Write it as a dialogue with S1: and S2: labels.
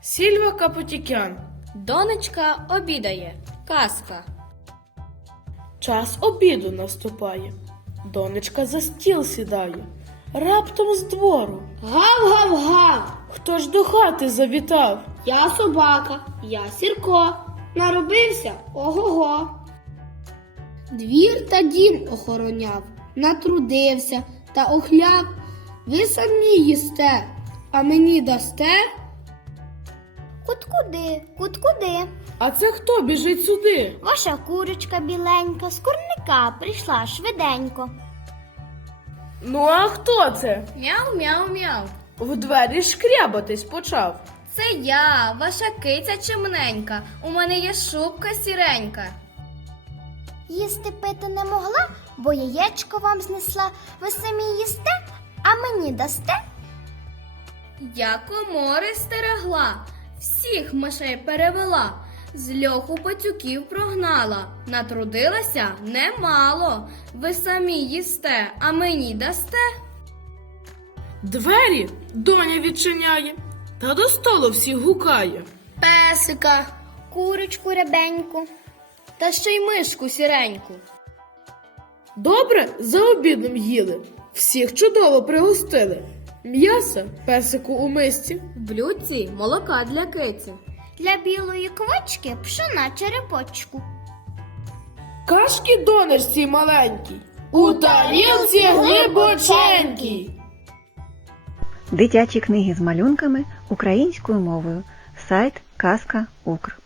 S1: Сільва Капотікян.
S2: Донечка обідає. Казка.
S1: Час обіду наступає. Донечка за стіл сідає. Раптом з двору.
S3: Гав-гав-гав!
S1: Хто ж до хати завітав?
S3: Я собака, я Сірко. Наробився ого-го. Двір та дім охороняв, натрудився та охляв. Ви самі їсте, а мені дасте?
S4: Кут-куди, кут-куди.
S1: А це хто біжить сюди?
S4: Ваша курочка біленька з курника прийшла швиденько.
S1: Ну а хто це?
S2: Мяу-мяу-мяу.
S1: В двері шкрябатись почав.
S2: Це я, ваша киця чимненька. У мене є шубка сіренька.
S4: Їсти пити не могла, бо яєчко вам знесла. Ви самі їсте, а мені дасте?
S2: Я комори стерегла, всіх мишей перевела, з льоху пацюків прогнала, натрудилася немало. Ви самі їсте, а мені дасте?
S1: Двері доня відчиняє, та до столу всіх гукає.
S3: Песика.
S4: Курочку рябеньку.
S2: Та ще й мишку сіреньку.
S1: Добре за обідом їли, всіх чудово пригостили. М'яса песику у мисці,
S2: В блюдці молока для киці.
S4: Для білої квочки пшона черепочку.
S1: кашки донечці маленькій, у тарілці глибоченькій.
S5: Дитячі книги з малюнками українською мовою. Сайт Казка.Укр.